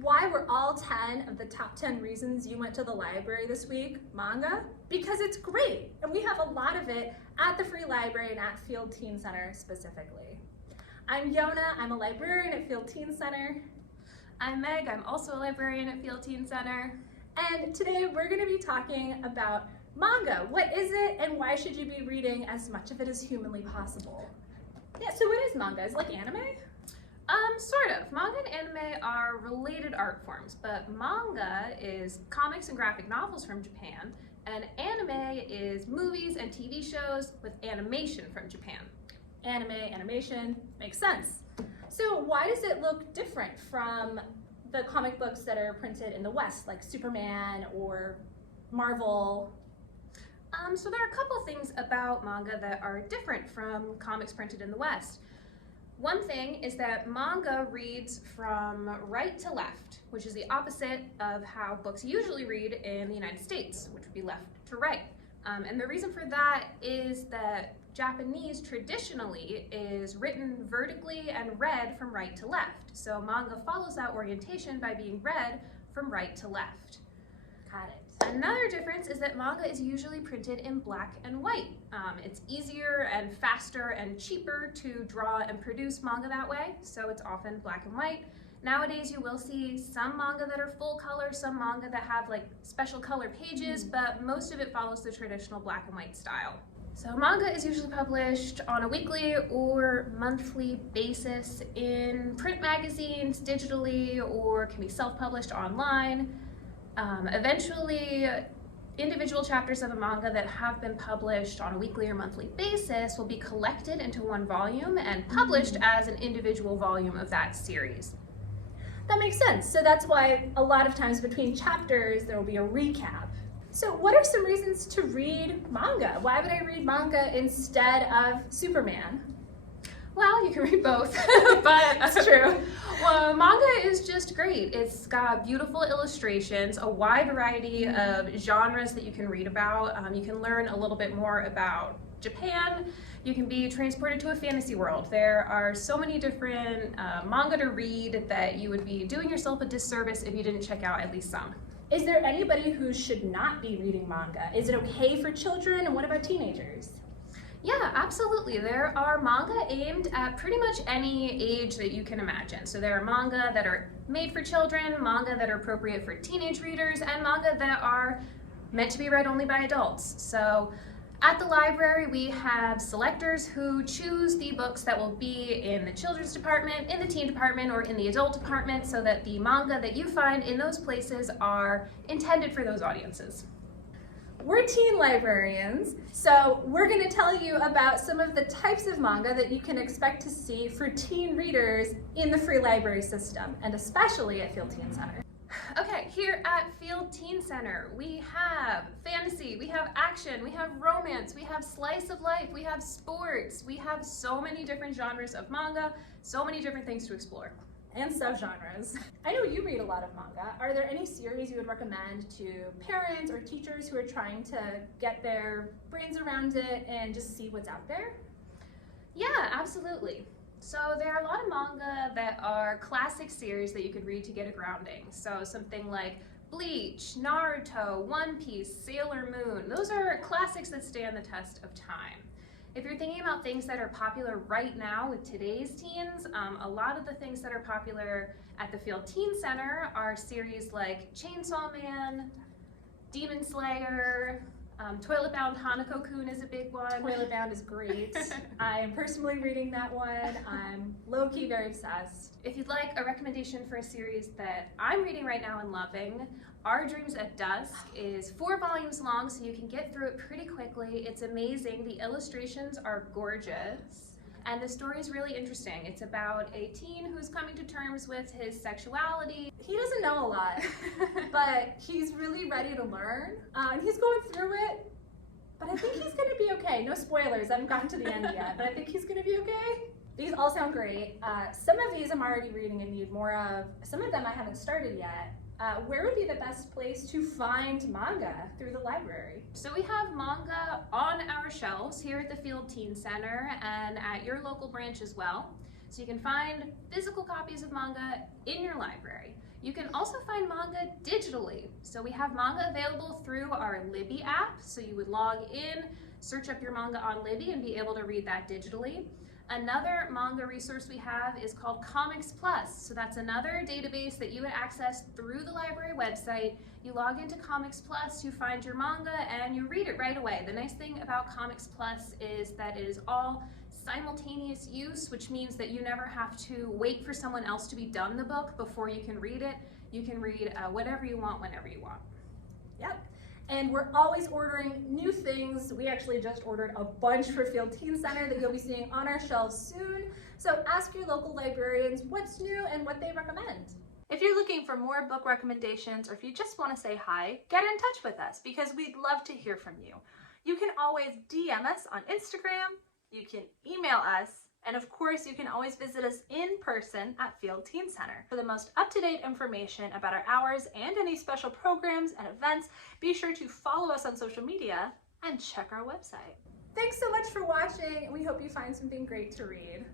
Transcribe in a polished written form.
Why were all 10 of the top 10 reasons you went to the library this week manga? Because it's great, and we have a lot of it at the Free Library and at Field Teen Center specifically. I'm Yona, I'm a librarian at Field Teen Center. I'm Meg, I'm also a librarian at Field Teen Center. And today we're going to be talking about manga. What is it, and why should you be reading as much of it as humanly possible? Yeah, so what is manga? Is it like anime? Sort of. Manga and anime are related art forms, but manga is comics and graphic novels from Japan, and anime is movies and TV shows with animation from Japan. Anime, animation, makes sense. So why does it look different from the comic books that are printed in the West, like Superman or Marvel? So there are a couple things about manga that are different from comics printed in the West. One thing is that manga reads from right to left, which is the opposite of how books usually read in the United States, which would be left to right. And the reason for that is that Japanese traditionally is written vertically and read from right to left. So manga follows that orientation by being read from right to left. Got it. Another difference is that manga is usually printed in black and white. It's easier and faster and cheaper to draw and produce manga that way, so it's often black and white. Nowadays you will see some manga that are full color, some manga that have like special color pages, but most of it follows the traditional black and white style. So manga is usually published on a weekly or monthly basis in print magazines, digitally, or can be self-published online. Eventually, individual chapters of a manga that have been published on a weekly or monthly basis will be collected into one volume and published as an individual volume of that series. That makes sense. So that's why a lot of times between chapters there will be a recap. So what are some reasons to read manga? Why would I read manga instead of Superman? Well, you can read both, but That's true. Well, manga is just great. It's got beautiful illustrations, a wide variety of genres that you can read about. You can learn a little bit more about Japan. You can be transported to a fantasy world. There are so many different manga to read that you would be doing yourself a disservice if you didn't check out at least some. Is there anybody who should not be reading manga? Is it okay for children, and what about teenagers? Yeah, absolutely. There are manga aimed at pretty much any age that you can imagine. So there are manga that are made for children, manga that are appropriate for teenage readers, and manga that are meant to be read only by adults. So at the library, we have selectors who choose the books that will be in the children's department, in the teen department, or in the adult department, so that the manga that you find in those places are intended for those audiences. We're teen librarians, so we're going to tell you about some of the types of manga that you can expect to see for teen readers in the free library system, and especially at Field Teen Center. Okay, here at Field Teen Center, we have fantasy, we have action, we have romance, we have slice of life, we have sports, we have so many different genres of manga, so many different things to explore. And subgenres. I know you read a lot of manga. Are there any series you would recommend to parents or teachers who are trying to get their brains around it and just see what's out there? Yeah, absolutely. So there are a lot of manga that are classic series that you could read to get a grounding. So something like Bleach, Naruto, One Piece, Sailor Moon. Those are classics that stand the test of time. If you're thinking about things that are popular right now with today's teens, a lot of the things that are popular at the Field Teen Center are series like Chainsaw Man, Demon Slayer, Toilet Bound Hanako-kun is a big one. Toilet Bound is great. I am personally reading that one. I'm low-key very obsessed. If you'd like a recommendation for a series that I'm reading right now and loving, Our Dreams at Dusk is 4 volumes long, so you can get through it pretty quickly. It's amazing. The illustrations are gorgeous, and the story is really interesting. It's about a teen who's coming to terms with his sexuality. He doesn't know a lot, but he's really ready to learn, and he's going through it, but I think he's gonna be okay. No spoilers, I haven't gotten to the end yet, but I think he's gonna be okay. These all sound great. Some of these I'm already reading and need more of. Some of them I haven't started yet. Where would be the best place to find manga through the library? So we have manga on our shelves here at the Field Teen Center and at your local branch as well. So you can find physical copies of manga in your library. You can also find manga digitally. So we have manga available through our Libby app. So you would log in, search up your manga on Libby and be able to read that digitally. Another manga resource we have is called Comics Plus. So that's another database that you would access through the library website. You log into Comics Plus, you find your manga, and you read it right away. The nice thing about Comics Plus is that it is all simultaneous use, which means that you never have to wait for someone else to be done the book before you can read it. You can read whatever you want, whenever you want. Yep. And we're always ordering new things. We actually just ordered a bunch for Field Teen Center that you'll be seeing on our shelves soon. So ask your local librarians what's new and what they recommend. If you're looking for more book recommendations, or if you just want to say hi, get in touch with us because we'd love to hear from you. You can always DM us on Instagram, you can email us, and of course you can always visit us in person at Field Teen Center. For the most up-to-date information about our hours and any special programs and events, be sure to follow us on social media and check our website. Thanks so much for watching, and we hope you find something great to read.